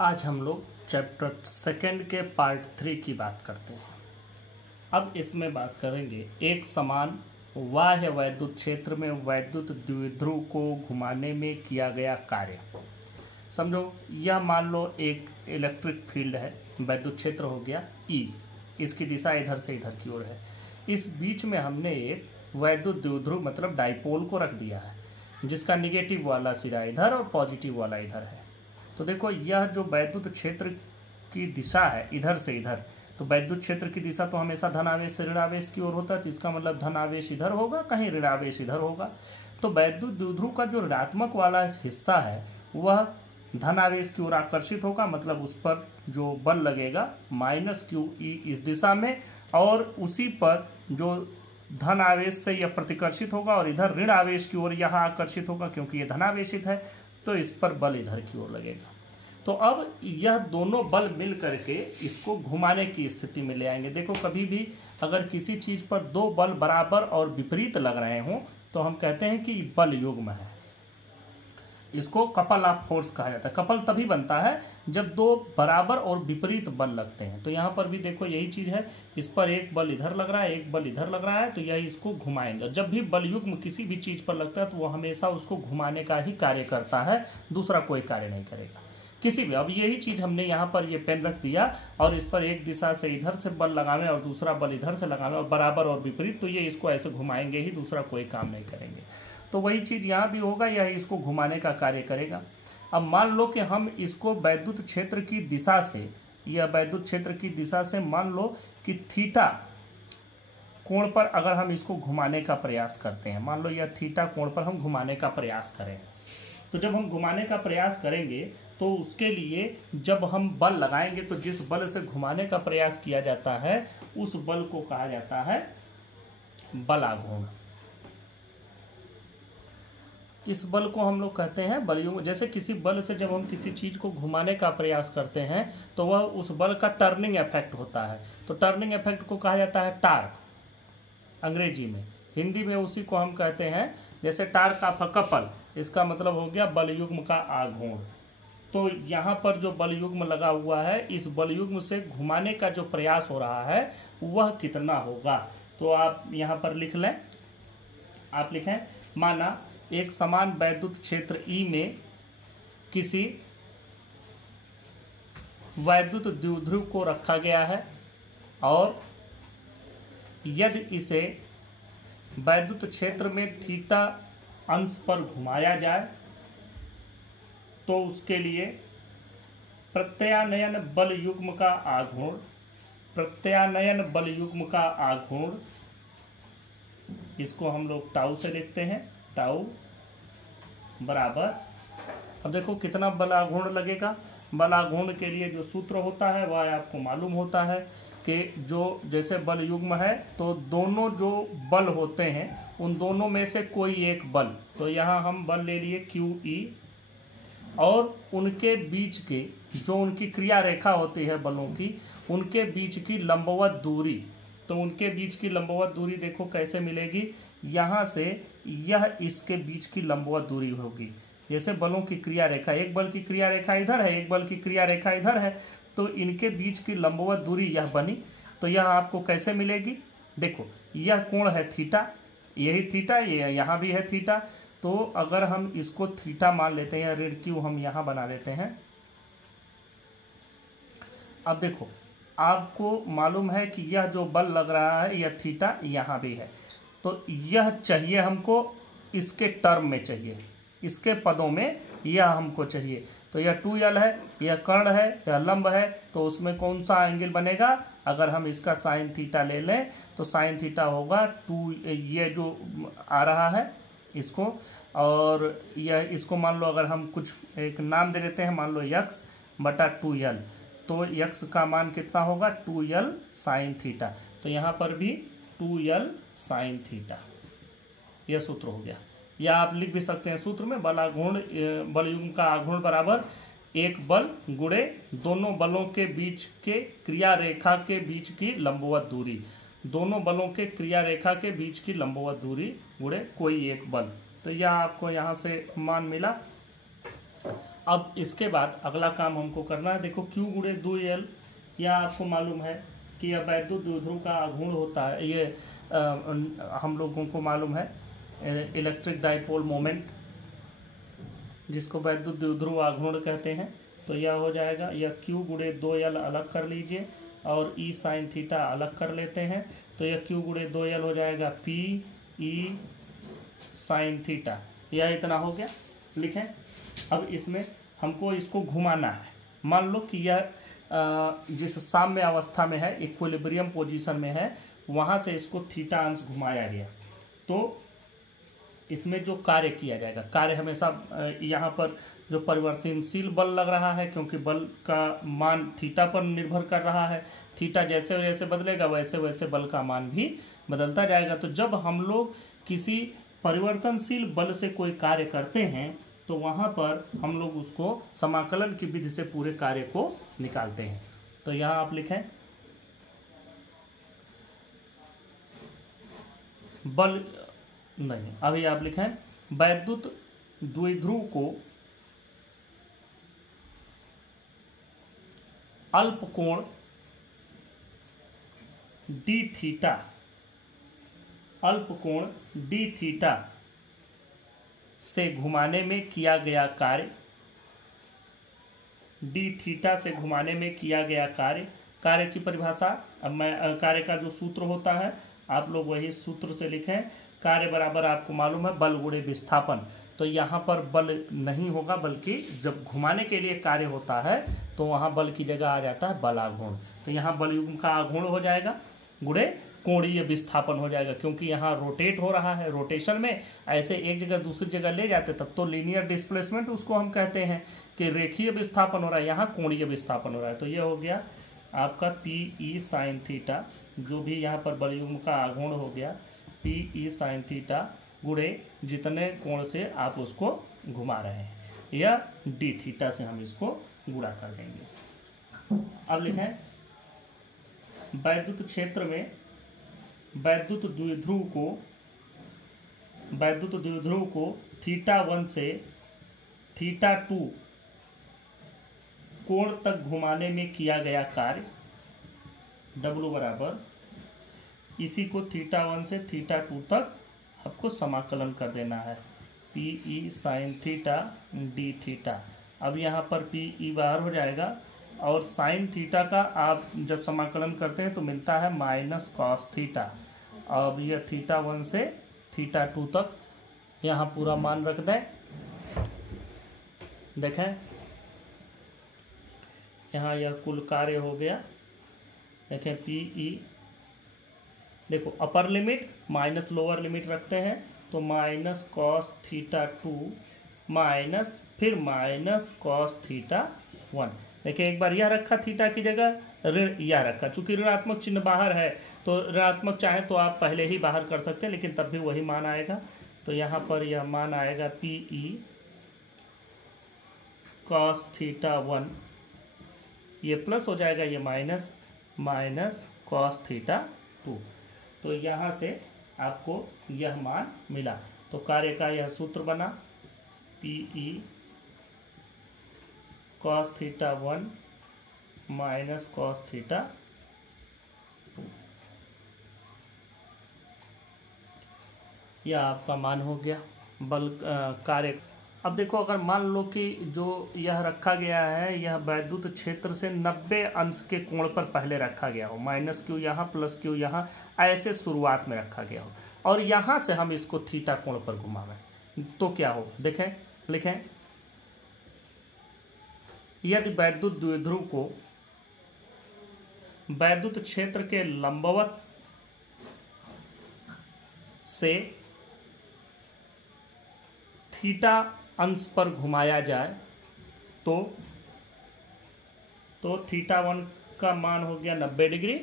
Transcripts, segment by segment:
आज हम लोग चैप्टर सेकंड के पार्ट 3 की बात करते हैं। अब इसमें बात करेंगे एक समान बाह्य वैद्युत क्षेत्र में वैद्युत द्विध्रुव को घुमाने में किया गया कार्य। समझो, यह मान लो एक इलेक्ट्रिक फील्ड है, वैद्युत क्षेत्र हो गया E, इसकी दिशा इधर से इधर की ओर है। इस बीच में हमने एक वैद्युत द्विध्रुव मतलब डाइपोल को रख दिया है, जिसका निगेटिव वाला सिरा इधर और पॉजिटिव वाला इधर है। तो देखो, यह जो वैद्युत क्षेत्र की दिशा है इधर से इधर, तो वैद्युत क्षेत्र की दिशा तो हमेशा धन आवेश से ऋण आवेश की ओर होता है, तो इसका मतलब धन आवेश इधर होगा, कहीं ऋण आवेश इधर होगा। तो वैद्युत द्विध्रुव का जो ऋणात्मक वाला हिस्सा है वह धन आवेश की ओर आकर्षित होगा, मतलब उस पर जो बल लगेगा -QE इस दिशा में, और उसी पर जो धन आवेश से यह प्रतिकर्षित होगा और इधर ऋण आवेश की ओर यह आकर्षित होगा, क्योंकि यह धनावेशित है, तो इस पर बल इधर की ओर लगेगा। तो अब यह दोनों बल मिल करके इसको घुमाने की स्थिति में ले आएंगे। देखो, कभी भी अगर किसी चीज पर दो बल बराबर और विपरीत लग रहे हों तो हम कहते हैं कि बल युग्म है। इसको कपल ऑफ फोर्स कहा जाता है। कपल तभी बनता है जब दो बराबर और विपरीत बल लगते हैं। तो यहाँ पर भी देखो यही चीज है, इस पर एक बल इधर लग रहा है, एक बल इधर लग रहा है, तो यह इसको घुमाएंगे। जब भी बल युग्म किसी भी चीज पर लगता है तो वो हमेशा उसको घुमाने का ही कार्य करता है, दूसरा कोई कार्य नहीं करेगा किसी भी। अब यही चीज हमने यहाँ पर ये पेन रख दिया और इस पर एक दिशा से इधर से बल लगावे और दूसरा बल इधर से लगावे और बराबर और विपरीत, तो ये इसको ऐसे घुमाएंगे ही, दूसरा कोई काम नहीं करेंगे। तो वही चीज यहाँ भी होगा, यह इसको घुमाने का कार्य करेगा। अब मान लो कि हम इसको वैद्युत क्षेत्र की दिशा से, या वैद्युत क्षेत्र की दिशा से मान लो कि थीटा कोण पर अगर हम इसको घुमाने का प्रयास करते हैं, मान लो यह थीटा कोण पर हम घुमाने का प्रयास करें, तो जब हम घुमाने का प्रयास करेंगे तो उसके लिए जब हम बल लगाएंगे तो जिस बल से घुमाने का प्रयास किया जाता है उस बल को कहा जाता है बलाघूर्ण। इस बल को हम लोग कहते हैं बलयुग्म। जैसे किसी बल से जब हम किसी चीज को घुमाने का प्रयास करते हैं तो वह उस बल का टर्निंग इफेक्ट होता है, तो टर्निंग इफेक्ट को कहा जाता है टार्क अंग्रेजी में। हिंदी में उसी को हम कहते हैं, जैसे टार्क ऑफ अ कपल, इसका मतलब हो गया बलयुग्म का आघूर्ण। तो यहाँ पर जो बलयुग्म लगा हुआ है, इस बलयुग्म से घुमाने का जो प्रयास हो रहा है वह कितना होगा, तो आप यहाँ पर लिख लें। आप लिखें, माना एक समान वैद्युत क्षेत्र E में किसी वैद्युत द्विध्रुव को रखा गया है और यदि इसे वैद्युत क्षेत्र में थीटा अंश पर घुमाया जाए तो उसके लिए प्रत्यानयन बल युग्म का आघूर्ण, प्रत्यानयन बल युग्म का आघूर्ण, इसको हम लोग टाउ से लिखते हैं, टाउ बराबर, अब देखो कितना बल आघूर्ण लगेगा। बल आघूर्ण के लिए जो सूत्र होता है वह आपको मालूम होता है कि जो जैसे बल युग्म है तो दोनों जो बल होते हैं उन दोनों में से कोई एक बल, तो यहाँ हम बल ले लिए QE, और उनके बीच के जो उनकी क्रिया रेखा होती है बलों की, उनके बीच की लंबवत दूरी, तो उनके बीच की लंबवत दूरी देखो कैसे मिलेगी, यहाँ से यह इसके बीच की लंबवत दूरी होगी। जैसे बलों की क्रिया रेखा, एक बल की क्रिया रेखा इधर है, एक बल की क्रिया रेखा इधर है, तो इनके बीच की लंबवत दूरी यह बनी। तो यह आपको कैसे मिलेगी, देखो यह कोण है थीटा, यही थीटा, ये यहाँ भी है थीटा, तो अगर हम इसको थीटा मान लेते हैं, ऋण Q हम यहाँ बना देते हैं। अब देखो, आपको मालूम है कि यह जो बल लग रहा है यह थीटा यहाँ भी है, तो यह चाहिए हमको इसके टर्म में चाहिए, इसके पदों में यह हमको चाहिए। तो यह 2L है, यह कर्ण है, यह लंब है, तो उसमें कौन सा एंगल बनेगा, अगर हम इसका साइन थीटा ले लें तो साइन थीटा होगा 2, ये जो आ रहा है इसको, और यह इसको मान लो अगर हम कुछ एक नाम दे देते हैं, मान लो x बटा 2L, तो x का मान कितना होगा 2L साइन थीटा, तो यहाँ पर भी 2L साइन थीटा, यह सूत्र हो गया। या आप लिख भी सकते हैं सूत्र में, बल आघूर्ण, बल युग्म का आघूर्ण बराबर एक बल गुणे दोनों बलों के बीच के क्रिया रेखा के बीच की लंबवत दूरी, दोनों बलों के क्रिया रेखा के बीच की लंबवत दूरी गुणे कोई एक बल। तो यह आपको यहाँ से मान मिला। अब इसके बाद अगला काम हमको करना है। देखो Q गुणे 2L, यह आपको मालूम है कि यह वैद्युत द्विध्रुव का आघूर्ण होता है। ये हम लोगों को मालूम है इलेक्ट्रिक डाइपोल मोमेंट, जिसको वैद्युत द्विध्रुव आघूर्ण कहते हैं। तो यह हो जाएगा, यह Q गुणे 2L अलग कर लीजिए और E साइन थीटा अलग कर लेते हैं। तो यह Q गुणे 2L हो जाएगा P E साइन थीटा। यह इतना हो गया, लिखें। अब इसमें हमको इसको घुमाना है। मान लो कि यह जिस साम्य अवस्था में है, इक्विलिब्रियम पोजीशन में है, वहां से इसको थीटा अंश घुमाया गया। तो इसमें जो कार्य किया जाएगा, कार्य हमेशा यहाँ पर जो परिवर्तनशील बल लग रहा है, क्योंकि बल का मान थीटा पर निर्भर कर रहा है। थीटा जैसे जैसे बदलेगा वैसे वैसे बल का मान भी बदलता जाएगा। तो जब हम लोग किसी परिवर्तनशील बल से कोई कार्य करते हैं तो वहां पर हम लोग उसको समाकलन की विधि से पूरे कार्य को निकालते हैं। तो यहां आप लिखें बल नहीं, अभी आप लिखें वैद्युत द्विध्रुव को अल्प कोण डी थीटा, अल्प कोण डी थीटा से घुमाने में किया गया कार्य, डी थीटा से घुमाने में किया गया कार्य। कार्य की परिभाषा, अब मैं कार्य का जो सूत्र होता है आप लोग वही सूत्र से लिखें। कार्य बराबर आपको मालूम है बल गुणे विस्थापन। तो यहाँ पर बल नहीं होगा, बल्कि जब घुमाने के लिए कार्य होता है तो वहाँ बल की जगह आ जाता है बल आघूर्ण। तो यहाँ बल युग्म का आघूर्ण हो जाएगा गुणे कोणीय विस्थापन हो जाएगा, क्योंकि यहाँ रोटेट हो रहा है। रोटेशन में ऐसे एक जगह दूसरी जगह ले जाते तब तो लीनियर डिस्प्लेसमेंट उसको हम कहते हैं कि रेखीय विस्थापन हो रहा है, यहाँ कोणीय विस्थापन हो रहा है। तो ये हो गया आपका पी ई साइन थीटा, जो भी यहाँ पर बल युग्म का आघूर्ण हो गया पी ई साइन थीटा गुणे जितने कोण से आप उसको घुमा रहे हैं, या डी थीटा से हम इसको गुणा कर देंगे। अब लिखें वैद्युत क्षेत्र में वैद्युत द्विध्रुव को थीटा 1 से थीटा 2 कोण तक घुमाने में किया गया कार्य W बराबर, इसी को थीटा 1 से थीटा 2 तक आपको समाकलन कर देना है, P E sine theta D theta. अब यहाँ पर पी ई बाहर हो जाएगा और साइन थीटा का आप जब समाकलन करते हैं तो मिलता है माइनस कॉस थीटा। अब यह थीटा 1 से थीटा 2 तक यहाँ पूरा मान रख दें। देखें यहाँ यह कुल कार्य हो गया। देखें पी ई, देखो upper limit minus lower limit रखते हैं तो माइनस कॉस थीटा 2 माइनस फिर माइनस कॉस थीटा 1। देखिए एक बार यह रखा थीटा की जगह, ऋण यह रखा। चूंकि ऋणात्मक चिन्ह बाहर है तो ऋणात्मक चाहे तो आप पहले ही बाहर कर सकते हैं, लेकिन तब भी वही मान आएगा। तो यहाँ पर यह मान आएगा पी ई कॉस थीटा 1, ये प्लस हो जाएगा, ये माइनस माइनस कॉस थीटा 2। तो यहाँ से आपको यह मान मिला। तो कार्य का यह सूत्र बना P E cos theta 1 minus cos theta 2, यह आपका मान हो गया बल कार्य। अब देखो अगर मान लो कि जो यह रखा गया है यह वैद्युत क्षेत्र से 90 अंश के कोण पर पहले रखा गया हो, माइनस क्यू यहाँ प्लस क्यू यहाँ, ऐसे शुरुआत में रखा गया हो, और यहाँ से हम इसको थीटा कोण पर घुमावें तो क्या हो। देखें लिखें यदि वैद्युत द्विध्रुव को वैद्युत क्षेत्र के लंबवत से थीटा अंश पर घुमाया जाए तो थीटा 1 का मान हो गया 90 डिग्री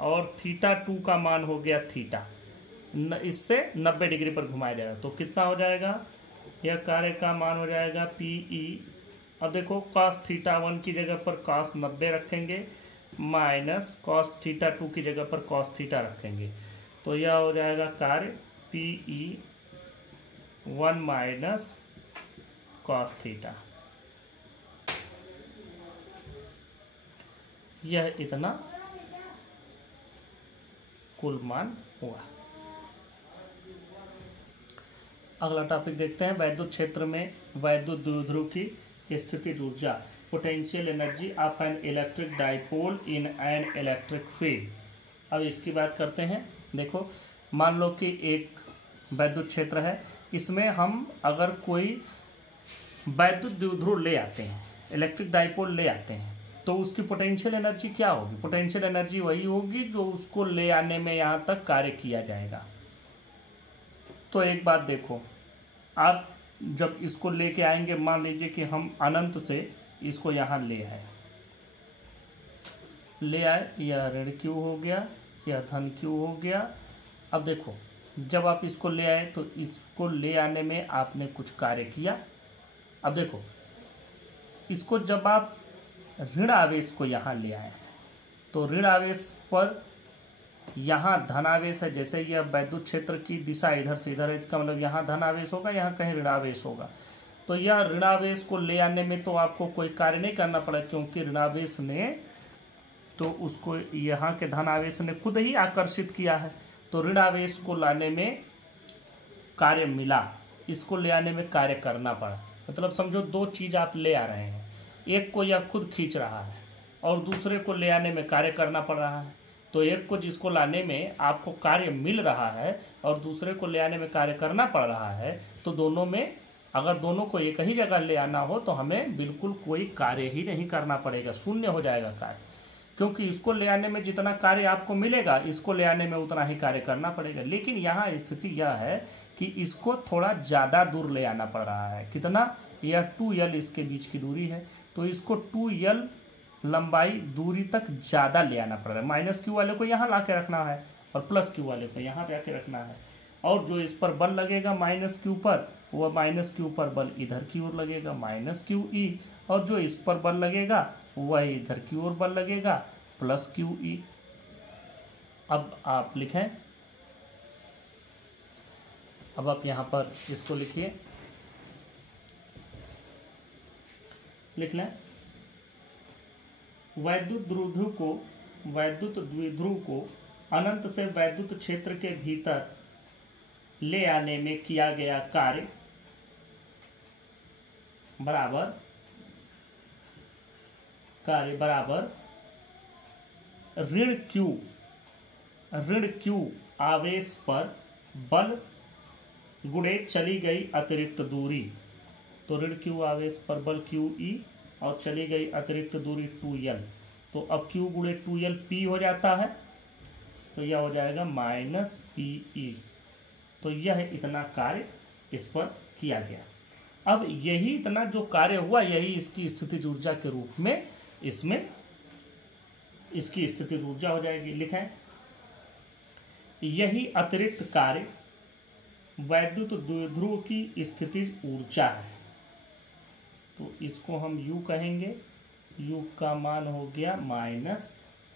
और थीटा 2 का मान हो गया थीटा, इससे 90 डिग्री पर घुमाया जाएगा। तो कितना हो जाएगा, यह कार्य का मान हो जाएगा पी ई। अब देखो कॉस थीटा 1 की जगह पर कॉस 90 रखेंगे माइनस कॉस थीटा 2 की जगह पर कॉस थीटा रखेंगे। तो यह हो जाएगा कार्य P E 1 minus cos theta. यह इतना कुल मान हुआ। अगला टॉपिक देखते हैं, वैद्युत क्षेत्र में वैद्युत द्विध्रुव की स्थितिज ऊर्जा, potential energy of an electric dipole in an electric field. अब इसकी बात करते हैं। देखो, मान लो कि एक वैद्युत क्षेत्र है, इसमें हम अगर कोई वैद्युत द्विध्रुव ले आते हैं, इलेक्ट्रिक डाइपोल ले आते हैं, तो उसकी पोटेंशियल एनर्जी क्या होगी? पोटेंशियल एनर्जी वही होगी जो उसको ले आने में यहाँ तक कार्य किया जाएगा। तो एक बात देखो, आप जब इसको लेके आएंगे, मान लीजिए कि हम अनंत से इसको यहाँ ले आए, यह ऋण क्यू हो गया, यह धन क्यू हो गया। अब देखो, जब आप इसको ले आए तो इसको ले आने में आपने कुछ कार्य किया। अब देखो, इसको जब आप ऋण आवेश को यहाँ ले आए तो ऋण आवेश पर यहाँ धन आवेश है। जैसे यह वैद्युत क्षेत्र की दिशा इधर से इधर है, इसका मतलब यहाँ धन आवेश होगा, यहाँ कहीं ऋण आवेश होगा। तो यह ऋण आवेश को ले आने में तो आपको कोई कार्य नहीं करना पड़ा, क्योंकि ऋण आवेश ने तो उसको यहाँ के धन आवेश ने खुद ही आकर्षित किया है। तो ऋण आवेश को लाने में कार्य मिला, इसको ले आने में कार्य करना पड़ा। मतलब समझो, दो चीज आप ले आ रहे हैं, एक को यह खुद खींच रहा है और दूसरे को ले आने में कार्य करना पड़ रहा है। तो एक को जिसको लाने में आपको कार्य मिल रहा है और दूसरे को ले आने में कार्य करना पड़ रहा है, तो दोनों में अगर दोनों को एक ही जगह ले आना हो तो हमें बिल्कुल कोई कार्य ही नहीं करना पड़ेगा, शून्य हो जाएगा कार्य। क्योंकि इसको ले आने में जितना कार्य आपको मिलेगा, इसको ले आने में उतना ही कार्य करना पड़ेगा। लेकिन यहाँ स्थिति यह है कि इसको थोड़ा ज़्यादा दूर ले आना पड़ रहा है। कितना? यह 2L इसके बीच की दूरी है, तो इसको 2L लंबाई दूरी तक ज़्यादा ले आना पड़ रहा है। माइनस क्यू वाले को यहाँ ला के रखना है और प्लस क्यू वाले को यहाँ पे आके रखना है। और जो इस पर बल लगेगा माइनस क्यू पर, वह माइनस क्यू पर बल इधर की ओर लगेगा, माइनस क्यू ई। और जो इस पर बल लगेगा वह इधर की ओर बल लगेगा, प्लस क्यू ई। अब आप लिखें, अब आप यहाँ पर इसको लिखिए, लिख लें, वैद्युत द्विध्रुव को अनंत से वैद्युत क्षेत्र के भीतर ले आने में किया गया कार्य बराबर ऋण क्यू आवेश पर बल गुणे चली गई अतिरिक्त दूरी। तो ऋण क्यू आवेश पर बल क्यू ई और चली गई अतिरिक्त दूरी 2L। तो अब Q गुणे 2L P हो जाता है, तो यह हो जाएगा माइनस PE। तो यह इतना कार्य इस पर किया गया। अब यही इतना जो कार्य हुआ, यही इसकी स्थितिज ऊर्जा के रूप में इसमें इसकी स्थितिज ऊर्जा हो जाएगी। लिखें, यही अतिरिक्त कार्य वैद्युत द्विध्रुव की स्थितिज ऊर्जा है। तो इसको हम U कहेंगे, U का मान हो गया माइनस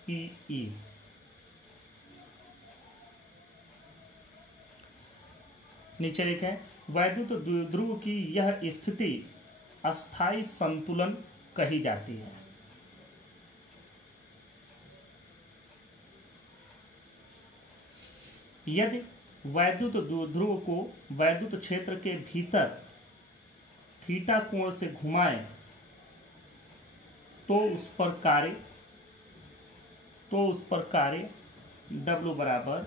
PE। नीचे लिखें, वैद्युत द्विध्रुव की यह स्थिति अस्थायी संतुलन कही जाती है। यदि वैद्युत द्विध्रुव को वैद्युत क्षेत्र के भीतर थीटा कोण से घुमाएं तो उस पर कार्य W बराबर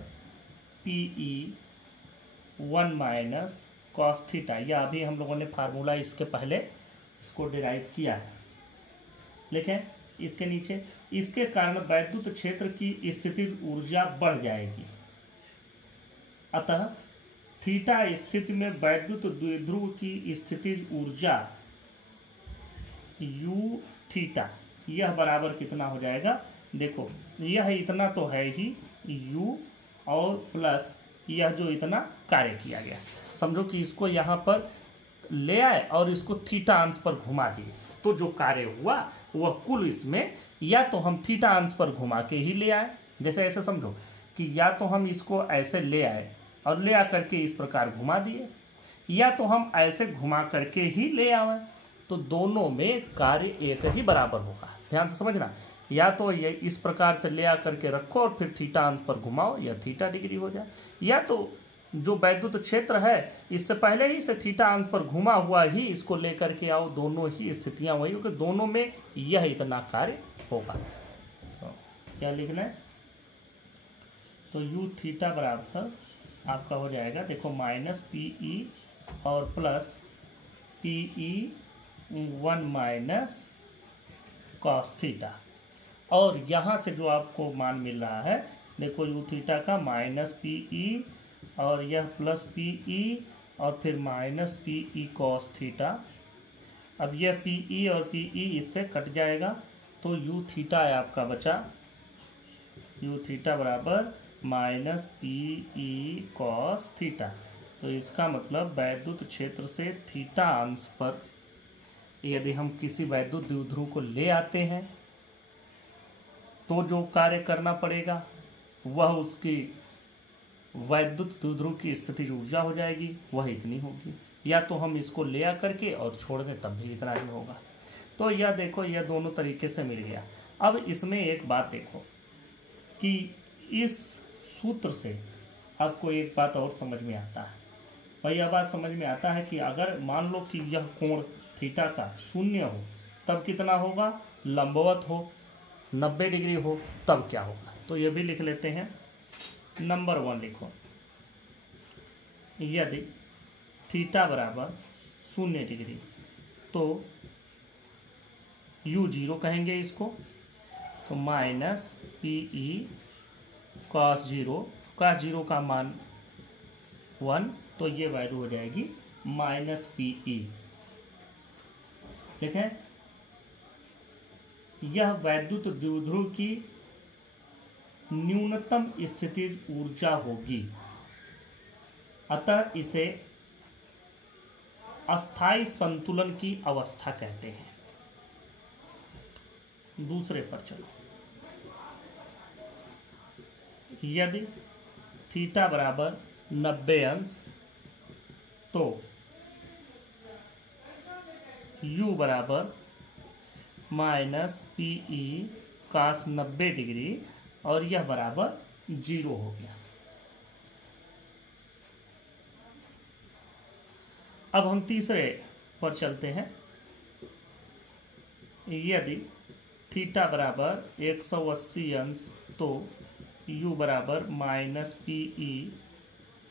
PE 1 माइनस कॉस थीटा। यह अभी हम लोगों ने फार्मूला इसके पहले इसको डिराइव किया है। लिखें इसके नीचे, इसके कारण वैद्युत क्षेत्र की स्थितिज ऊर्जा बढ़ जाएगी। अतः थीटा स्थिति में वैद्युत द्विध्रुव की स्थितिज ऊर्जा U थीटा, यह बराबर कितना हो जाएगा? देखो, यह इतना तो है ही U और प्लस यह जो इतना कार्य किया गया। समझो कि इसको यहाँ पर ले आए और इसको थीटा अंश पर घुमा दिए, तो जो कार्य हुआ वह कुल इसमें या तो हम थीटा अंश पर घुमा के ही ले आए, जैसे ऐसे समझो कि या तो हम इसको ऐसे ले आए और ले आकर के इस प्रकार घुमा दिए, या तो हम ऐसे घुमा करके ही ले आए, तो दोनों में कार्य एक ही बराबर होगा। ध्यान से समझना, या तो ये इस प्रकार से ले आकर के रखो और फिर थीटा अंश पर घुमाओ, या थीटा डिग्री हो जाए, या तो जो वैद्युत क्षेत्र है इससे पहले ही से थीटा अंश पर घुमा हुआ ही इसको लेकर के आओ, दोनों ही स्थितियां वही, क्योंकि दोनों में यह इतना कार्य होगा। तो क्या लिखना है, तो यू थीटा बराबर आपका हो जाएगा, देखो माइनस पी ई और plus P E 1 minus cos theta, और यहाँ से जो आपको मान मिल रहा है देखो यू थीटा का माइनस पी ई और यह प्लस पी ई और फिर minus P E cos theta. अब यह पी ई और पी ई इससे कट जाएगा, तो यू थीटा है आपका बचा, यू थीटा बराबर minus P E cos theta. तो इसका मतलब वैद्युत क्षेत्र से थीटा अंश पर यदि हम किसी वैद्युत द्विध्रुव को ले आते हैं तो जो कार्य करना पड़ेगा वह उसकी वैद्युत द्विध्रुव की स्थितिज ऊर्जा हो जाएगी, वह इतनी होगी, या तो हम इसको ले आकर के और छोड़ दें तब भी इतना ही होगा। तो यह देखो यह दोनों तरीके से मिल गया। अब इसमें एक बात देखो कि इस सूत्र से आपको एक बात और समझ में आता है, और यह बात समझ में आता है कि अगर मान लो कि यह कोण थीटा का 0 हो तब कितना होगा, लंबवत हो 90 डिग्री हो तब क्या होगा। तो यह भी लिख लेते हैं। नंबर 1 लिखो, यदि थीटा बराबर 0 डिग्री तो यू 0 कहेंगे इसको, तो minus P E cos 0, cos 0 का मान 1, तो ये वैल्यू हो जाएगी माइनस पी ई। देखें यह वैद्युत द्विध्रुव की न्यूनतम स्थितिज ऊर्जा होगी, अतः इसे अस्थायी संतुलन की अवस्था कहते हैं। दूसरे पर चलो, यदि थीटा बराबर 90 अंश तो u बराबर माइनस पी ई कास 90 डिग्री और यह बराबर 0 हो गया। अब हम तीसरे पर चलते हैं। यदि थीटा बराबर 180 अंश तो u बराबर माइनस पी ई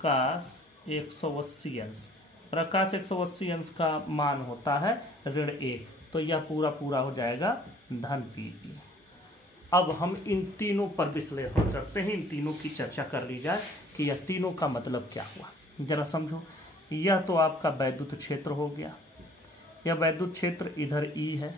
कास 180 अंश, और कास 180 अंश का मान होता है ऋण 1, तो यह पूरा पूरा हो जाएगा धन पी ई। अब हम इन तीनों पर विश्लेषण करते हैं, इन तीनों की चर्चा कर ली जाए कि यह तीनों का मतलब क्या हुआ। जरा समझो, यह तो आपका वैद्युत क्षेत्र हो गया, यह वैद्युत क्षेत्र इधर ई है।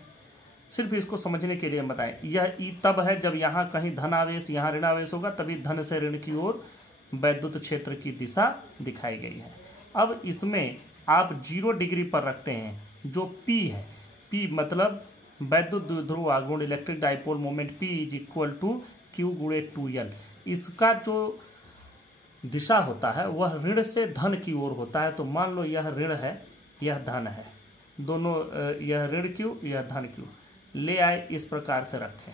सिर्फ इसको समझने के लिए बताएं, यह ई तब है जब यहाँ कहीं धन आवेश यहाँ ऋण आवेश होगा, तभी धन से ऋण की ओर वैद्युत क्षेत्र की दिशा दिखाई गई है। अब इसमें आप 0 डिग्री पर रखते हैं जो P है, P मतलब वैद्युत द्विध्रुव आघूर्ण electric dipole moment P is equal to Q गुणे 2L। इसका जो दिशा होता है वह ऋण से धन की ओर होता है। तो मान लो यह ऋण है यह धन है, दोनों यह ऋण Q यह धन Q ले आए, इस प्रकार से रखें।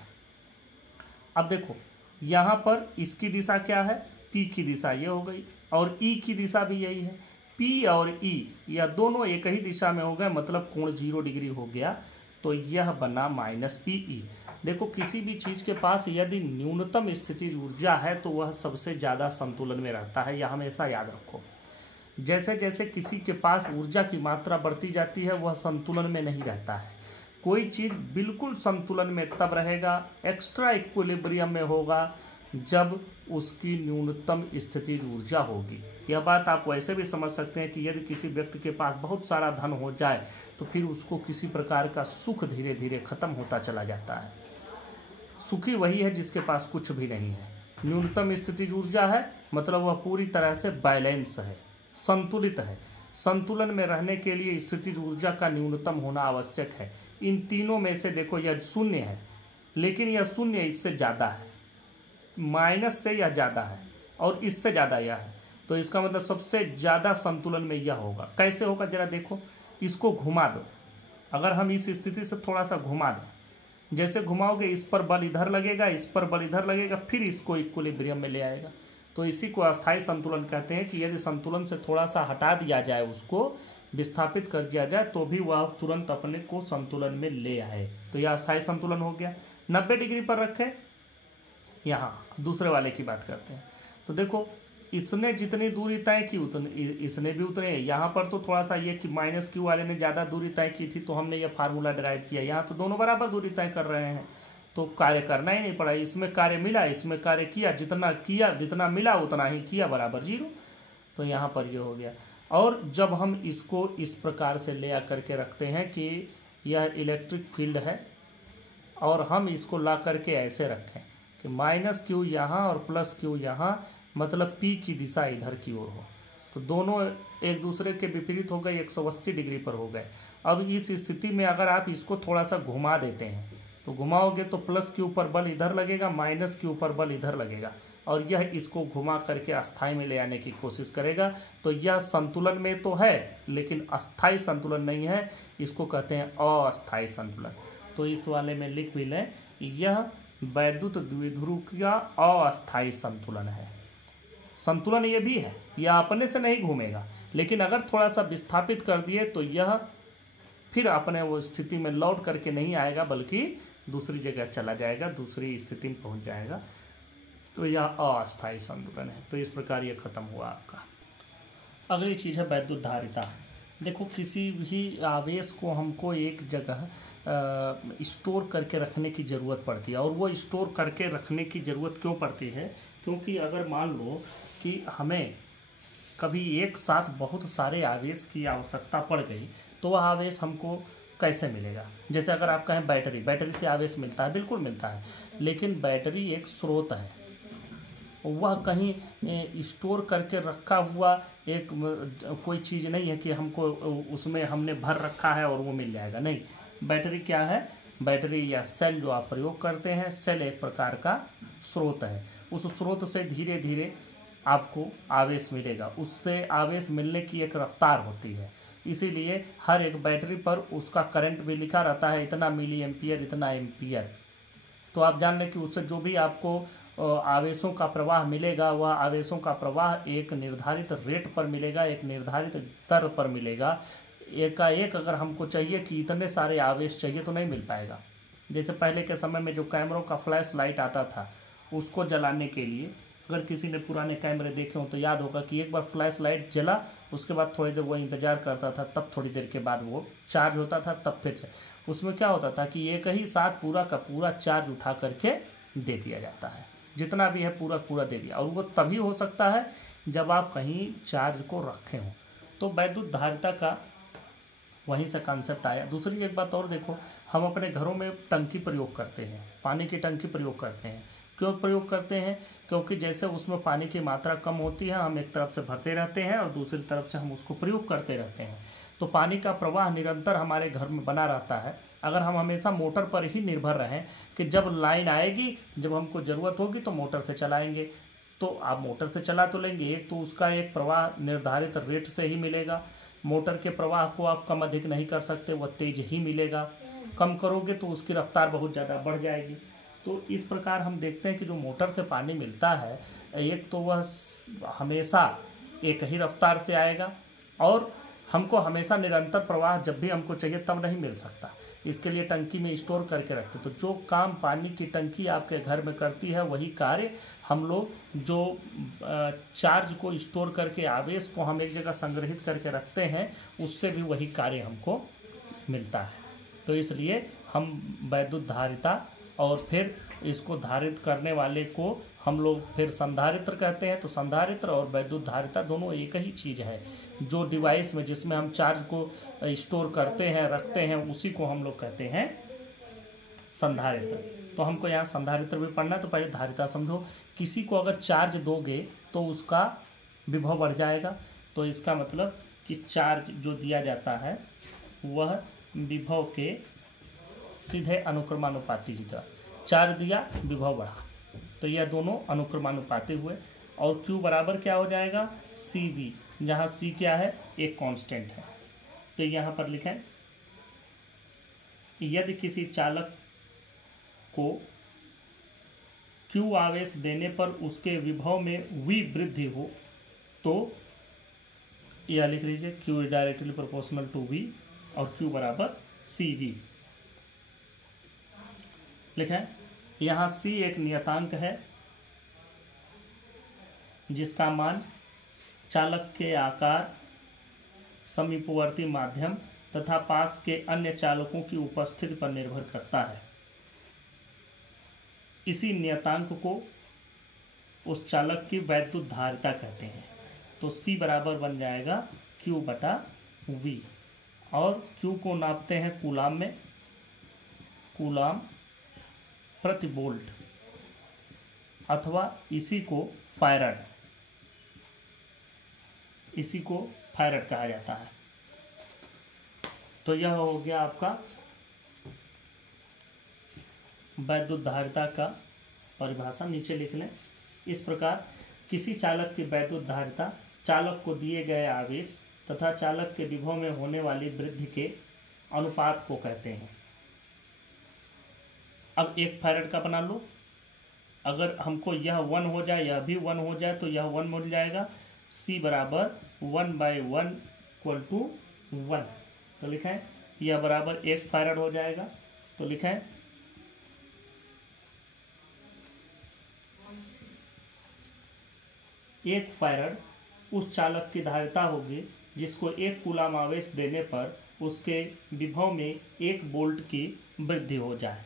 अब देखो यहाँ पर इसकी दिशा क्या है, P की दिशा ये हो गई और E की दिशा भी यही है। P और E यह दोनों एक ही दिशा में हो गए, मतलब कोण 0 डिग्री हो गया, तो यह बना माइनस पी ई। देखो किसी भी चीज के पास यदि न्यूनतम स्थितिज ऊर्जा है तो वह सबसे ज्यादा संतुलन में रहता है, यह हमेशा याद रखो। जैसे जैसे किसी के पास ऊर्जा की मात्रा बढ़ती जाती है वह संतुलन में नहीं रहता है। कोई चीज बिल्कुल संतुलन में तब रहेगा, एक्स्ट्रा इक्विलिब्रियम में होगा, जब उसकी न्यूनतम स्थितिज ऊर्जा होगी। यह बात आप वैसे भी समझ सकते हैं कि यदि किसी व्यक्ति के पास बहुत सारा धन हो जाए तो फिर उसको किसी प्रकार का सुख धीरे धीरे खत्म होता चला जाता है। सुखी वही है जिसके पास कुछ भी नहीं है। न्यूनतम स्थितिज ऊर्जा है मतलब वह पूरी तरह से बैलेंस है, संतुलित है। संतुलन में रहने के लिए स्थितिज ऊर्जा का न्यूनतम होना आवश्यक है। इन तीनों में से देखो यह 0 है, लेकिन यह 0 इससे ज़्यादा है, माइनस से यह ज़्यादा है और इससे ज़्यादा यह है, तो इसका मतलब सबसे ज़्यादा संतुलन में यह होगा। कैसे होगा जरा देखो, इसको घुमा दो, अगर हम इस स्थिति से थोड़ा सा घुमा दें जैसे घुमाओगे इस पर बल इधर लगेगा, इस पर बल इधर लगेगा, फिर इसको इक्विलिब्रियम में ले आएगा। तो इसी को अस्थायी संतुलन कहते हैं कि यदि संतुलन से थोड़ा सा हटा दिया जाए, उसको विस्थापित कर दिया जाए, तो भी वह तुरंत अपने को संतुलन में ले आए। तो यह अस्थायी संतुलन हो गया। 90 डिग्री पर रखें। यहाँ दूसरे वाले की बात करते हैं। तो देखो इसने जितनी दूरी तय की उतनी इसने भी उतने। यहाँ पर तो थोड़ा सा ये कि माइनस क्यू वाले ने ज़्यादा दूरी तय की थी, तो हमने ये फार्मूला डिराइव किया। यहाँ तो दोनों बराबर दूरी तय कर रहे हैं, तो कार्य करना ही नहीं पड़ा। इसमें कार्य मिला, इसमें कार्य किया, जितना मिला उतना ही किया, बराबर 0। तो यहाँ पर ये हो गया। और जब हम इसको इस प्रकार से ले आकर के रखते हैं कि यह इलेक्ट्रिक फील्ड है, और हम इसको ला करके ऐसे रखें कि माइनस क्यू यहाँ और प्लस क्यू यहाँ, मतलब P की दिशा इधर की ओर हो, तो दोनों एक दूसरे के विपरीत हो गए, 180 डिग्री पर हो गए। अब इस स्थिति में अगर आप इसको थोड़ा सा घुमा देते हैं, तो घुमाओगे तो प्लस के ऊपर बल इधर लगेगा, माइनस के ऊपर बल इधर लगेगा, और यह इसको घुमा करके अस्थाई में ले आने की कोशिश करेगा। तो यह संतुलन में तो है, लेकिन अस्थाई संतुलन नहीं है, इसको कहते हैं अस्थाई संतुलन। तो इस वाले में लिख भी लें, यह वैद्युत द्विध्रुव का अस्थाई संतुलन है। संतुलन ये भी है, यह अपने से नहीं घूमेगा, लेकिन अगर थोड़ा सा विस्थापित कर दिए तो यह फिर अपने वो स्थिति में लौट करके नहीं आएगा, बल्कि दूसरी जगह चला जाएगा, दूसरी स्थिति में पहुंच जाएगा। तो यह अस्थायी संतुलन है। तो इस प्रकार ये खत्म हुआ आपका। अगली चीज़ है वैद्युत धारिता। देखो किसी भी आवेश को हमको एक जगह स्टोर करके रखने की ज़रूरत पड़ती है। और वो स्टोर करके रखने की ज़रूरत क्यों पड़ती है? क्योंकि अगर मान लो कि हमें कभी एक साथ बहुत सारे आवेश की आवश्यकता पड़ गई, तो वह आवेश हमको कैसे मिलेगा? जैसे अगर आप कहें बैटरी से आवेश मिलता है, बिल्कुल मिलता है, लेकिन बैटरी एक स्रोत है, वह कहीं स्टोर करके रखा हुआ एक कोई चीज़ नहीं है कि हमको उसमें हमने भर रखा है और वो मिल जाएगा। नहीं, बैटरी क्या है? बैटरी या सेल जो आप प्रयोग करते हैं, सेल एक प्रकार का स्रोत है। उस स्रोत से धीरे धीरे आपको आवेश मिलेगा। उससे आवेश मिलने की एक रफ्तार होती है, इसीलिए हर एक बैटरी पर उसका करंट भी लिखा रहता है, इतना मिली एम्पियर, इतना एम्पियर। तो आप जान लें कि उससे जो भी आपको आवेशों का प्रवाह मिलेगा, वह आवेशों का प्रवाह एक निर्धारित रेट पर मिलेगा, एक निर्धारित दर पर मिलेगा। एकाएक अगर हमको चाहिए कि इतने सारे आवेश चाहिए तो नहीं मिल पाएगा। जैसे पहले के समय में जो कैमरों का फ्लैश लाइट आता था, उसको जलाने के लिए, अगर किसी ने पुराने कैमरे देखे हों तो याद होगा कि एक बार फ्लैश लाइट जला, उसके बाद थोड़ी देर वो इंतजार करता था, तब थोड़ी देर के बाद वो चार्ज होता था, तब फिर उसमें क्या होता था कि एक ही साथ पूरा का पूरा चार्ज उठा करके दे दिया जाता है, जितना भी है पूरा पूरा दे दिया। और वो तभी हो सकता है जब आप कहीं चार्ज को रखे हों। तो वैद्युत धारिता का वहीं से कॉन्सेप्ट आया। दूसरी एक बात और देखो, हम अपने घरों में टंकी प्रयोग करते हैं, पानी की टंकी प्रयोग करते हैं। क्यों प्रयोग करते हैं? क्योंकि जैसे उसमें पानी की मात्रा कम होती है, हम एक तरफ से भरते रहते हैं और दूसरी तरफ से हम उसको प्रयोग करते रहते हैं। तो पानी का प्रवाह निरंतर हमारे घर में बना रहता है। अगर हम हमेशा मोटर पर ही निर्भर रहें कि जब लाइन आएगी, जब हमको ज़रूरत होगी तो मोटर से चलाएंगे, तो आप मोटर से चला तो लेंगे, एक तो उसका एक प्रवाह निर्धारित रेट से ही मिलेगा। मोटर के प्रवाह को आप कम अधिक नहीं कर सकते, वह तेज ही मिलेगा। कम करोगे तो उसकी रफ्तार बहुत ज़्यादा बढ़ जाएगी। तो इस प्रकार हम देखते हैं कि जो मोटर से पानी मिलता है, एक तो वह हमेशा एक ही रफ्तार से आएगा, और हमको हमेशा निरंतर प्रवाह जब भी हमको चाहिए तब नहीं मिल सकता। इसके लिए टंकी में स्टोर करके रखते। तो जो काम पानी की टंकी आपके घर में करती है, वही कार्य हम लोग जो चार्ज को स्टोर करके आवेश को हम एक जगह संग्रहित करके रखते हैं, उससे भी वही कार्य हमको मिलता है। तो इसलिए हम वैद्युत धारिता और फिर इसको धारित करने वाले को हम लोग फिर संधारित्र कहते हैं। तो संधारित्र और वैद्युत धारिता दोनों एक ही चीज़ है। जो डिवाइस में जिसमें हम चार्ज को स्टोर करते हैं, रखते हैं, उसी को हम लोग कहते हैं संधारित्र। तो हमको यहाँ संधारित्र भी पढ़ना है, तो पहले धारिता समझो। किसी को अगर चार्ज दोगे तो उसका विभव बढ़ जाएगा। तो इसका मतलब कि चार्ज जो दिया जाता है वह विभव के सीधे अनुक्रमानुपाती की तरह। चार्ज दिया, विभव बढ़ा, तो यह दोनों अनुक्रमानुपाती हुए। और Q बराबर क्या हो जाएगा? CV, जहाँ C क्या है? एक कांस्टेंट है। तो यहाँ पर लिखें, यदि किसी चालक को Q आवेश देने पर उसके विभव में V वृद्धि हो तो यह लिख लीजिए Q is directly proportional to V और Q बराबर CV। लिखें, यहाँ C एक नियतांक है जिसका मान चालक के आकार, समीपवर्ती माध्यम तथा पास के अन्य चालकों की उपस्थिति पर निर्भर करता है। इसी नियतांक को उस चालक की वैद्युत धारिता कहते हैं। तो C बराबर बन जाएगा Q बटा V और Q को नापते हैं कूलाम में, कूलाम प्रति वोल्ट अथवा इसी को फैराड, इसी को फैराड कहा जाता है। तो यह हो गया आपका वैद्युत धारिता का परिभाषा। नीचे लिख लें, इस प्रकार किसी चालक की वैद्युत धारिता चालक को दिए गए आवेश तथा चालक के विभव में होने वाली वृद्धि के अनुपात को कहते हैं। अब 1 फैराड का बना लो। अगर हमको यह 1 हो जाए, यह भी 1 हो जाए तो यह 1 मिल जाएगा। C बराबर 1/1 इक्वल टू 1। तो लिखें यह बराबर 1 फैराड हो जाएगा। तो लिखें 1 फैराड उस चालक की धारिता होगी जिसको 1 कूलाम आवेश देने पर उसके विभव में 1 वोल्ट की वृद्धि हो जाए।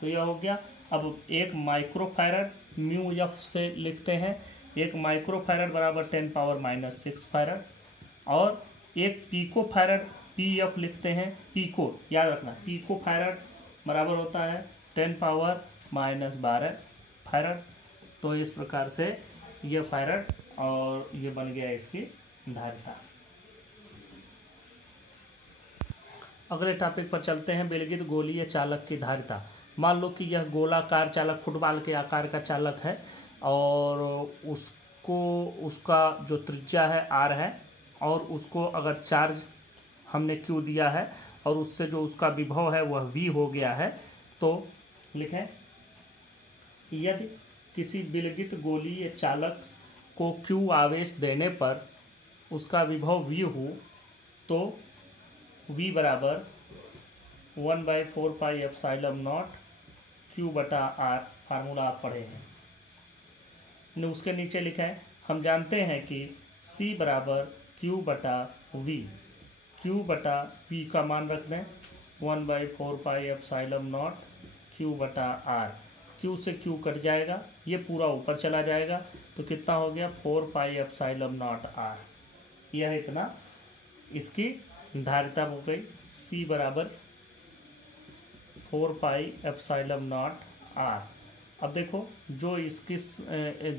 तो यह हो गया। अब 1 माइक्रोफैराड म्यू एफ से लिखते हैं। 1 माइक्रोफैराड बराबर 10⁻⁻6 फैराड और 1 पिको फैराड पी एफ लिखते हैं। पिको याद रखना, पिको फैराड बराबर होता है 10⁻12 फैराड। तो इस प्रकार से ये फैराड और ये बन गया इसकी धारिता। अगले टॉपिक पर चलते हैं, विलगित गोलीय चालक की धारिता। मान लो कि यह गोलाकार चालक फुटबॉल के आकार का चालक है और उसका जो त्रिज्या है R है और उसको अगर चार्ज हमने Q दिया है और उससे जो उसका विभव है वह V हो गया है। तो लिखें, यदि किसी विलगित गोलीय चालक को Q आवेश देने पर उसका विभव V हो तो V बराबर 1/4πε0 Q बटा R, फार्मूला आप पढ़े हैं। उसके नीचे लिखा है, हम जानते हैं कि C बराबर Q बटा V, Q बटा V का मान रख दें 1/4πε0 Q बटा R। Q से Q कट जाएगा, ये पूरा ऊपर चला जाएगा तो कितना हो गया 4πε0 R। यह इतना इसकी धारिता हो गई। C बराबर 4πε0 R। अब देखो जो इसकी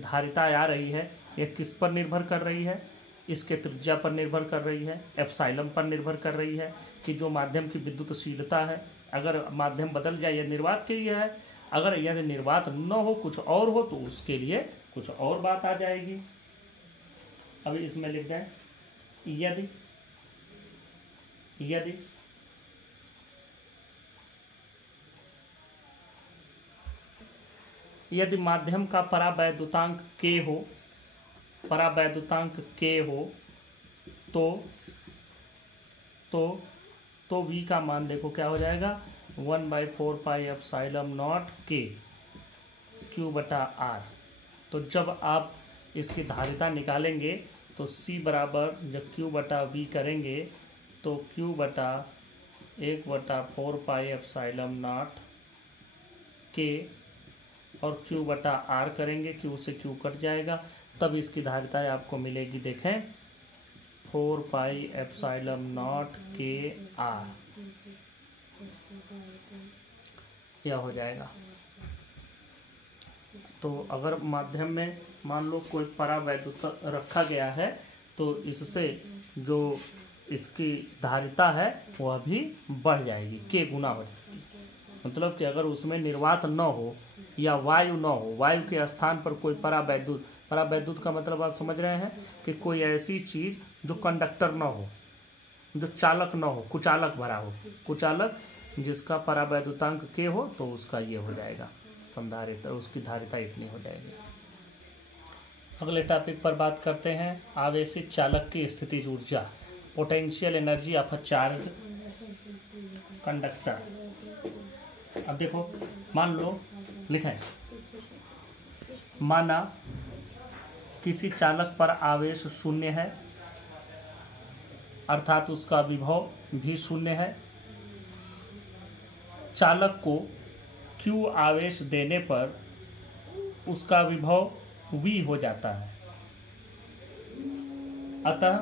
धारिता आ रही है यह किस पर निर्भर कर रही है, इसके त्रिज्या पर निर्भर कर रही है, एप्सिलॉन पर निर्भर कर रही है कि जो माध्यम की विद्युतशीलता है। अगर माध्यम बदल जाए यह निर्वात के लिए है, अगर यदि निर्वात न हो कुछ और हो तो उसके लिए कुछ और बात आ जाएगी। अभी इसमें लिख दें, यदि माध्यम का परावैद्युतांक K हो तो V का मान देखो क्या हो जाएगा 1/4πε0 K Q बटा R। तो जब आप इसकी धारिता निकालेंगे तो C बराबर जब Q बटा V करेंगे तो Q बटा 1/4πε0 K और Q बटा R करेंगे, Q से Q कट जाएगा, तब इसकी धारिता आपको मिलेगी। देखें 4πε0 K R, यह हो जाएगा। तो अगर माध्यम में मान लो कोई परावैद्युत रखा गया है तो इससे जो इसकी धारिता है वह भी बढ़ जाएगी, K गुना हो जाएगी। मतलब कि अगर उसमें निर्वात न हो या वायु न हो, वायु के स्थान पर कोई परावैद्युत का मतलब आप समझ रहे हैं कि कोई ऐसी चीज जो कंडक्टर न हो, जो चालक न हो, कुचालक भरा हो। कुचालक जिसका परावैद्युतांक के हो तो उसका ये हो जाएगा संधारिता, उसकी धारिता इतनी हो जाएगी। अगले टॉपिक पर बात करते हैं आवेशित चालक की स्थितिज ऊर्जा, potential energy of a charge conductor. अब देखो, मान लो लिखें, माना किसी चालक पर आवेश शून्य है, अर्थात उसका विभव भी शून्य है। चालक को Q आवेश देने पर उसका विभव V हो जाता है। अतः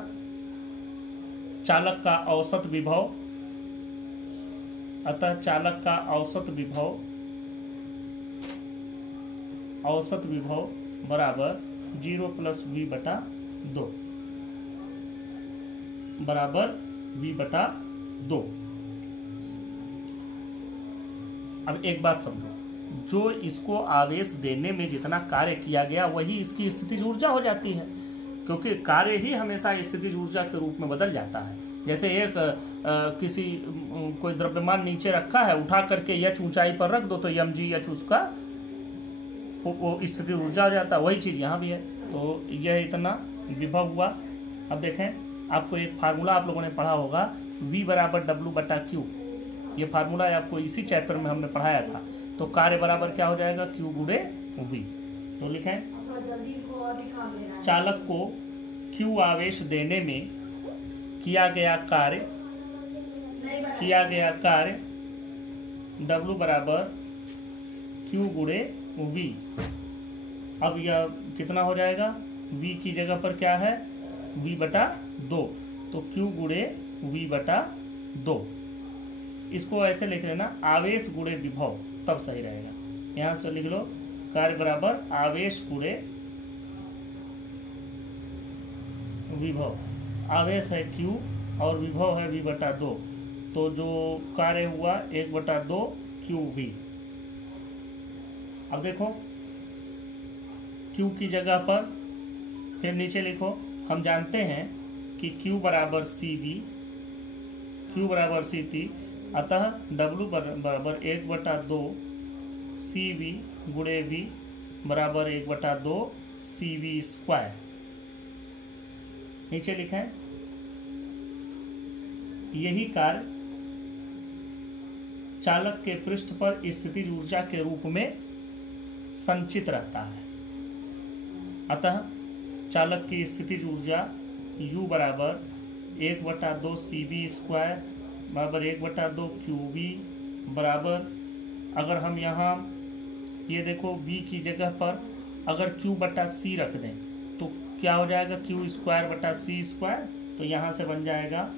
चालक का औसत विभव बराबर 0 + V/2 बराबर V/2। अब एक बात समझो, जो इसको आवेश देने में जितना कार्य किया गया वही इसकी स्थितिज ऊर्जा हो जाती है, क्योंकि कार्य ही हमेशा स्थितिज ऊर्जा के रूप में बदल जाता है। जैसे एक कोई द्रव्यमान नीचे रखा है, उठा करके h ऊंचाई पर रख दो तो mgh उसका वो स्थितिज ऊर्जा हो जाता है। वही चीज यहाँ भी है। तो यह इतना विभव हुआ। अब देखें, आपको एक फार्मूला आप लोगों ने पढ़ा होगा, V = W/Q। ये फार्मूला आपको इसी चैप्टर में हमने पढ़ाया था। तो कार्य बराबर क्या हो जाएगा, Q × V। तो लिखें, चालक को Q आवेश देने में किया गया कार्य W बराबर Q × V। अब यह कितना हो जाएगा, V की जगह पर क्या है, V/2, तो Q × V/2। इसको ऐसे लिख लेना, आवेश × विभव, तब सही रहेगा। यहां से लिख लो, कार्य बराबर आवेश × विभव। आवेश है Q और विभव है V/2, तो जो कार्य हुआ 1/2 QV। अब देखो, Q की जगह पर फिर नीचे लिखो, हम जानते हैं कि Q बराबर CV, Q बराबर CT, अतः W बराबर 1/2 CV × V बराबर 1/2 CV²। नीचे लिखें, यही कार्य चालक के पृष्ठ पर स्थितिज ऊर्जा के रूप में संचित रहता है। अतः चालक की स्थितिज ऊर्जा U बराबर 1/2 CV² बराबर 1/2 QV बराबर, अगर हम यहाँ ये देखो V की जगह पर अगर Q/C रख दें तो क्या हो जाएगा, Q²/C²। तो यहाँ से बन जाएगा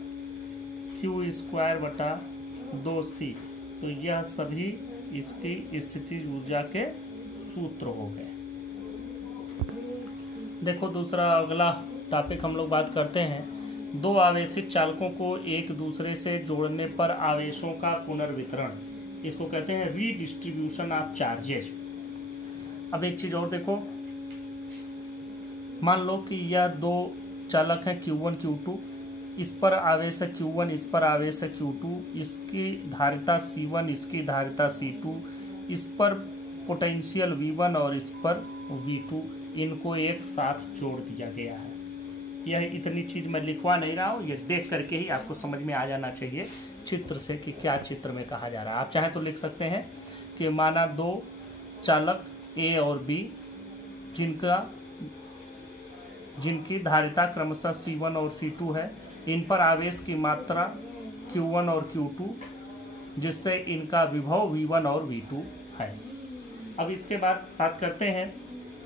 Q²/2C। तो यह सभी इसकी स्थितिज ऊर्जा के सूत्र हो गए। देखो, दूसरा अगला टॉपिक हम लोग बात करते हैं, दो आवेशित चालकों को एक दूसरे से जोड़ने पर आवेशों का पुनर्वितरण। इसको कहते हैं रीडिस्ट्रीब्यूशन ऑफ चार्जेज। अब एक चीज और देखो, मान लो कि यह दो चालक हैं Q1 Q2, इस पर आवेश है Q1, इस पर आवेश है Q2, इसकी धारिता C1, इसकी धारिता C2, इस पर पोटेंशियल V1 और इस पर V2, इनको एक साथ जोड़ दिया गया है। यह इतनी चीज मैं लिखवा नहीं रहा हूँ, यह देख करके ही आपको समझ में आ जाना चाहिए चित्र से कि क्या चित्र में कहा जा रहा है। आप चाहें तो लिख सकते हैं कि माना दो चालक A और B जिनकी धारिता क्रमशः C1 और C2 है, इन पर आवेश की मात्रा Q1 और Q2, जिससे इनका विभव V1 और V2 है। अब इसके बाद बात करते हैं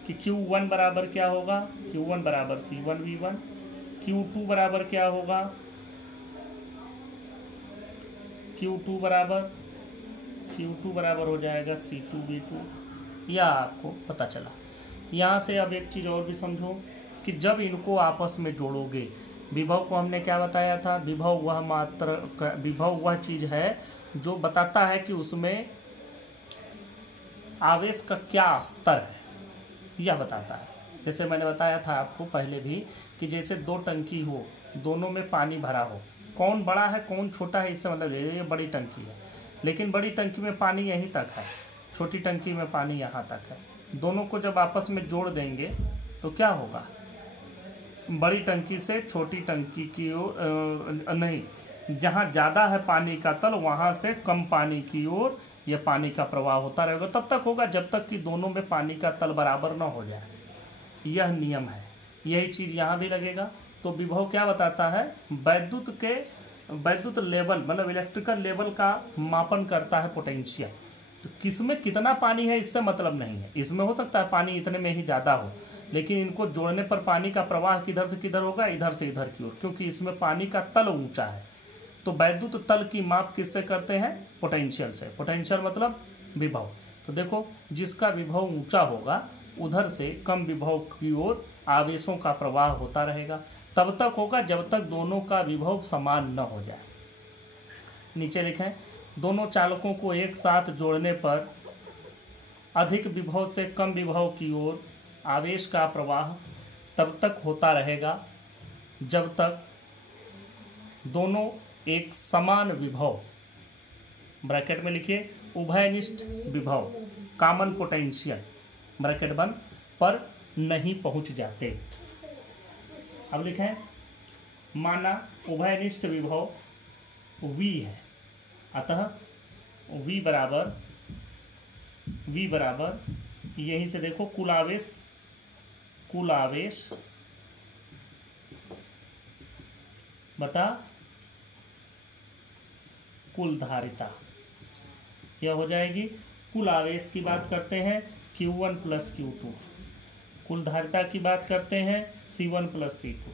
कि Q1 बराबर क्या होगा, Q1 बराबर C1 V1, Q2 बराबर क्या होगा, Q2 बराबर हो जाएगा C2 V2। यह आपको पता चला। यहाँ से अब एक चीज और भी समझो कि जब इनको आपस में जोड़ोगे, विभव को हमने क्या बताया था, विभव वह चीज है जो बताता है कि उसमें आवेश का क्या स्तर है, यह बताता है। जैसे मैंने बताया था आपको पहले भी कि जैसे दो टंकी हो, दोनों में पानी भरा हो, कौन बड़ा है कौन छोटा है, इससे मतलब ये बड़ी टंकी है। लेकिन बड़ी टंकी में पानी यहीं तक है, छोटी टंकी में पानी यहाँ तक है। दोनों को जब आपस में जोड़ देंगे तो क्या होगा, बड़ी टंकी से छोटी टंकी की ओर नहीं, जहाँ ज़्यादा है पानी का तल वहाँ से कम पानी की ओर यह पानी का प्रवाह होता रहेगा। तब तक होगा जब तक कि दोनों में पानी का तल बराबर न हो जाए। यह नियम है, यही चीज़ यहाँ भी लगेगा। तो विभव क्या बताता है, वैद्युत लेवल मतलब इलेक्ट्रिकल लेवल का मापन करता है पोटेंशियल। तो किसमें कितना पानी है इससे मतलब नहीं है, इसमें हो सकता है पानी इतने में ही ज़्यादा हो, लेकिन इनको जोड़ने पर पानी का प्रवाह किधर से किधर होगा, इधर से इधर की ओर, क्योंकि इसमें पानी का तल ऊंचा है। तो वैद्युत तल की माप किससे करते हैं, पोटेंशियल से। पोटेंशियल मतलब विभव। तो देखो जिसका विभव ऊंचा होगा उधर से कम विभव की ओर आवेशों का प्रवाह होता रहेगा। तब तक होगा जब तक दोनों का विभव समान न हो जाए। नीचे लिखें, दोनों चालकों को एक साथ जोड़ने पर अधिक विभव से कम विभव की ओर आवेश का प्रवाह तब तक होता रहेगा जब तक दोनों एक समान विभव, ब्रैकेट में लिखिए उभयनिष्ठ विभव, कॉमन पोटेंशियल ब्रैकेट बंद, पर नहीं पहुंच जाते। अब लिखें, माना उभयनिष्ठ विभव V है, अतः V बराबर यहीं से देखो कुल आवेश बटा कुल धारिता, यह हो जाएगी। कुल आवेश की बात करते हैं Q1 प्लस Q2, कुल धारिता की बात करते हैं C1 प्लस C2,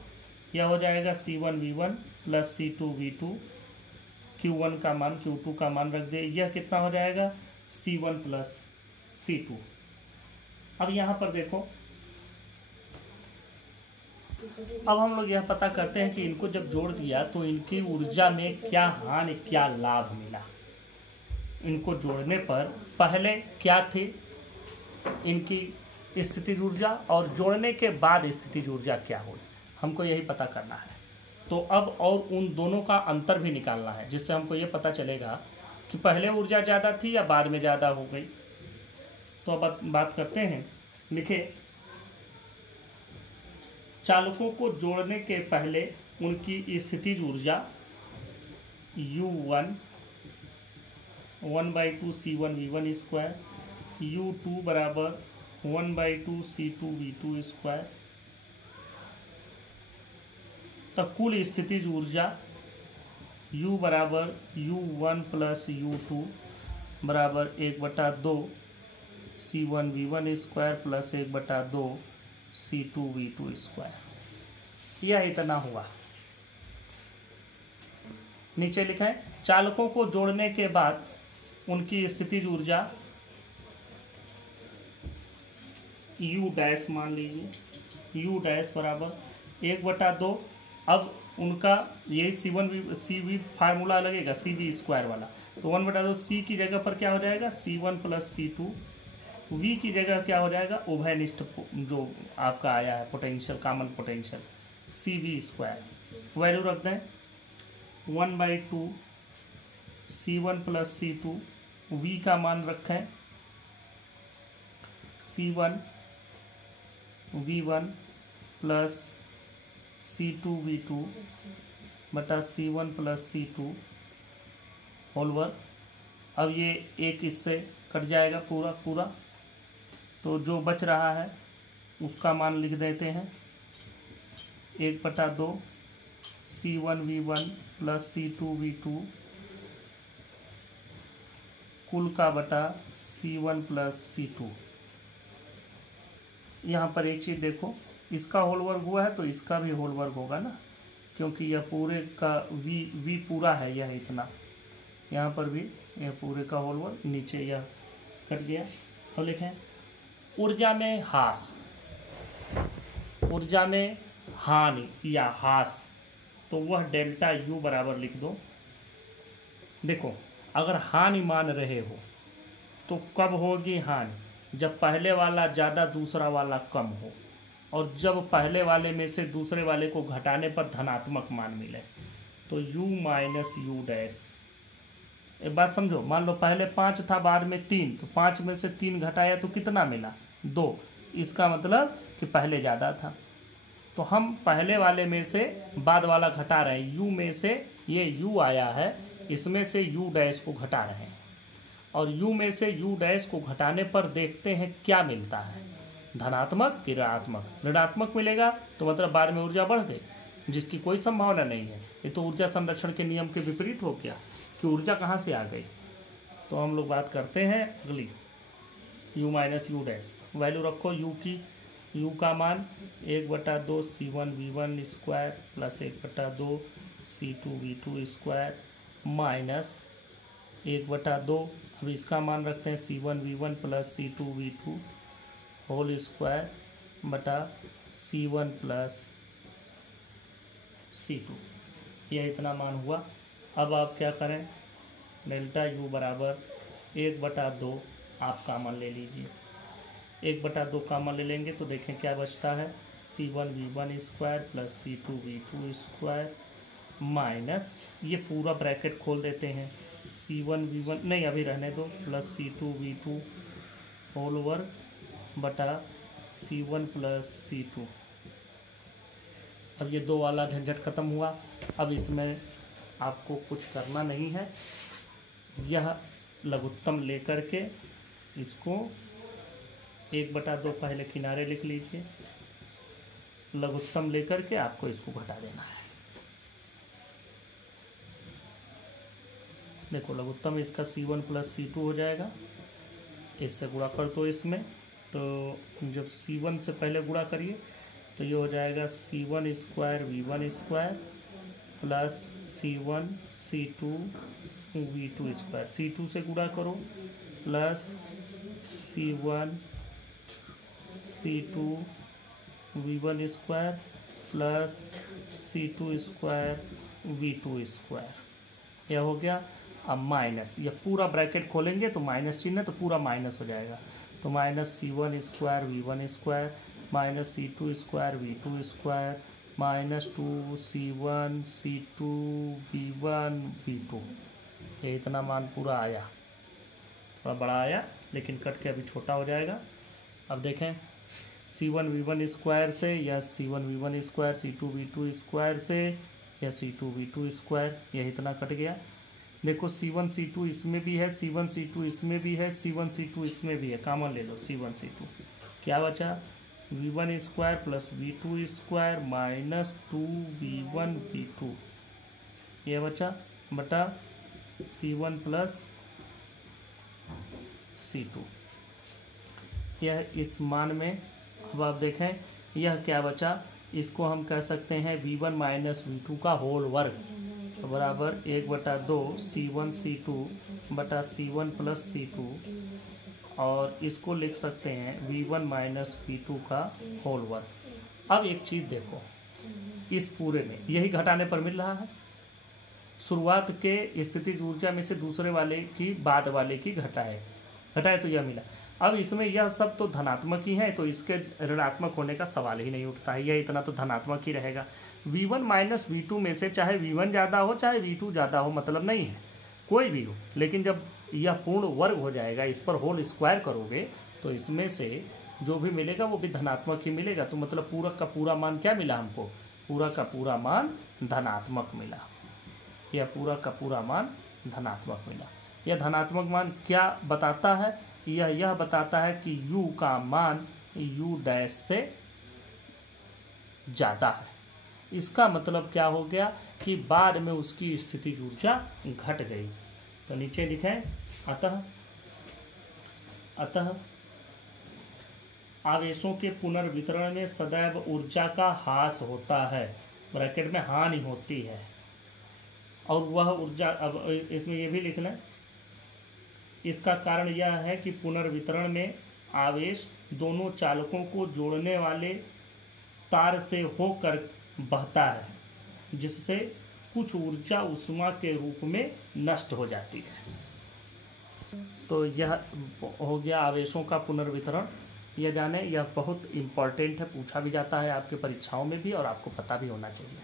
यह हो जाएगा C1 V1 plus C2 V2। Q1 का मान Q2 का मान रख दे, यह कितना हो जाएगा C1 प्लस C2। अब यहाँ पर देखो, अब हम लोग यह पता करते हैं कि इनको जब जोड़ दिया तो इनकी ऊर्जा में क्या हानि क्या लाभ मिला। इनको जोड़ने पर पहले क्या थी इनकी स्थितिज ऊर्जा और जोड़ने के बाद स्थितिज ऊर्जा क्या हुई, हमको यही पता करना है। तो अब और उन दोनों का अंतर भी निकालना है, जिससे हमको ये पता चलेगा कि पहले ऊर्जा ज़्यादा थी या बाद में ज़्यादा हो गई। तो अब बात करते हैं, लिखे चालकों को जोड़ने के पहले उनकी स्थितिज ऊर्जा U1 1/2 C1 V1 square, U2 बराबर 1/2 C2 V2 स्क्वायर। तब कुल स्थितिज ऊर्जा U बराबर U1 प्लस U2 बराबर 1/2 C1 V1 square plus 1/2 C2 V2 square. यह इतना हुआ। नीचे लिखा है, चालकों को जोड़ने के बाद उनकी स्थितिज ऊर्जा U डैश मान लीजिए, U डैश बराबर 1/2। अब उनका ये CV फार्मूला लगेगा CV स्क्वायर वाला, तो 1/2 C की जगह पर क्या हो जाएगा C1 प्लस C2, V की जगह क्या हो जाएगा उभयनिष्ठ जो आपका आया है potential, common potential CV square, value रख दें 1/2 C1 प्लस C2, V का मान रखें C1 V1 plus C2 V2 बटा C1 प्लस C2 होल वर्ग। अब ये एक इससे कट जाएगा पूरा, तो जो बच रहा है उसका मान लिख देते हैं 1/2 C1 V1 plus C2 V2 कुल का बटा C1 प्लस C2। यहाँ पर एक चीज़ देखो, इसका होल वर्ग हुआ है तो इसका भी होल वर्ग होगा ना, क्योंकि यह पूरे का V पूरा है, यह इतना, यहाँ पर भी यह पूरे का होल वर्ग, नीचे यह कट गया। अब लिखें ऊर्जा में ह्रास, ऊर्जा में हानि या ह्रास, तो वह डेल्टा U बराबर लिख दो। देखो अगर हानि मान रहे हो तो कब होगी हानि, जब पहले वाला ज़्यादा दूसरा वाला कम हो, और जब पहले वाले में से दूसरे वाले को घटाने पर धनात्मक मान मिले, तो U माइनस U डैश एक बात समझो, मान लो पहले 5 था, बाद में 3, तो 5 में से 3 घटाया तो कितना मिला? 2। इसका मतलब कि पहले ज़्यादा था। तो हम पहले वाले में से बाद वाला घटा रहे हैं। u में से ये u आया है, इसमें से u डैश को घटा रहे हैं, और u में से u डैश को घटाने पर देखते हैं क्या मिलता है, धनात्मक कि ऋणात्मक। ऋणात्मक मिलेगा तो मतलब बाद में ऊर्जा बढ़ गई, जिसकी कोई संभावना नहीं है। ये तो ऊर्जा संरक्षण के नियम के विपरीत हो गया कि ऊर्जा कहाँ से आ गई। तो हम लोग बात करते हैं अगली, u minus you dash. Value रखो u की, u का मान 1/2 C1V1 square plus 1/2 C2V2 square minus 1/2, अब इसका मान रखते हैं C1V1 plus C2V2 whole square बटा C1 प्लस C2। यह इतना मान हुआ। अब आप क्या करें, डेल्टा U बराबर 1/2 आप कामन ले लीजिए। 1/2 कामन ले लेंगे तो देखें क्या बचता है, C1V1 square plus C2V2 square minus, ये पूरा ब्रैकेट खोल देते हैं, C1V1 नहीं अभी रहने दो, प्लस C2V2 होल वर्ग बटा C1 प्लस C2। अब ये 2 वाला झंझट खत्म हुआ। अब इसमें आपको कुछ करना नहीं है, यह लघुत्तम लेकर के इसको 1/2 पहले किनारे लिख लीजिए, लघुत्तम लेकर के आपको इसको घटा देना है। देखो लघुत्तम इसका C1 प्लस C2 हो जाएगा, इससे गुणा कर दो इसमें, तो जब C1 से पहले गुणा करिए तो ये हो जाएगा C1 square V1 square plus C1 C2 V2 square, C2 से गुणा करो plus C1 C2 V1 square plus C2 square V2 square, यह हो गया। अब माइनस, यह पूरा ब्रैकेट खोलेंगे तो माइनस चिन्ह है तो पूरा माइनस हो जाएगा, तो minus C1 square V1 square minus C2 square V2 square minus 2C1 C2 V1 V2। ये इतना मान पूरा आया, थोड़ा बड़ा आया लेकिन कट के अभी छोटा हो जाएगा। अब देखें C1 V1 स्क्वायर से या C1 V1 square C2 V2 square से या C2 V2 स्क्वायर, यह इतना कट गया। देखो C1 C2 इसमें भी है, C1 C2 इसमें भी है, C1 C2 इसमें भी है, कॉमन ले लो C1 C2, क्या बचा V1 square plus V2 square minus 2V1 V2, यह बचा बटा C1 प्लस C2। यह इस मान में, अब आप देखें यह क्या बचा, इसको हम कह सकते हैं V1 माइनस V2 का होल वर्ग, तो बराबर 1/2 C1 C2 बटा C1 प्लस C2, और इसको लिख सकते हैं V1 माइनस V2 का होल वर्ग। अब एक चीज़ देखो, इस पूरे में यही घटाने पर मिल रहा है, शुरुआत के स्थितिज ऊर्जा में से दूसरे वाले की बाद वाले की घटाए तो यह मिला। अब इसमें यह सब तो धनात्मक ही है, तो इसके ऋणात्मक होने का सवाल ही नहीं उठता है, यह इतना तो धनात्मक ही रहेगा। V1 माइनस V2 में से चाहे V1 ज़्यादा हो चाहे V2 ज़्यादा हो, मतलब नहीं है, कोई भी हो, लेकिन जब यह पूर्ण वर्ग हो जाएगा, इस पर होल स्क्वायर करोगे तो इसमें से जो भी मिलेगा वो भी धनात्मक ही मिलेगा। तो मतलब पूरा का पूरा मान क्या मिला हमको, पूरा का पूरा मान धनात्मक मिला, यह पूरा का पूरा मान धनात्मक मिला। यह धनात्मक मान क्या बताता है, यह बताता है कि u का मान u डैश से ज़्यादा है। इसका मतलब क्या हो गया कि बाद में उसकी स्थितिज ऊर्जा घट गई। तो नीचे लिखें अतः आवेशों के पुनर्वितरण में सदैव ऊर्जा का ह्रास होता है, ब्रैकेट में हानि होती है, और वह ऊर्जा, अब इसमें ये भी लिख लें, इसका कारण यह है कि पुनर्वितरण में आवेश दोनों चालकों को जोड़ने वाले तार से होकर बहता है, जिससे कुछ ऊर्जा ऊष्मा के रूप में नष्ट हो जाती है। तो यह हो गया आवेशों का पुनर्वितरण। यह जाने, यह बहुत इम्पोर्टेंट है, पूछा भी जाता है आपके परीक्षाओं में भी, और आपको पता भी होना चाहिए।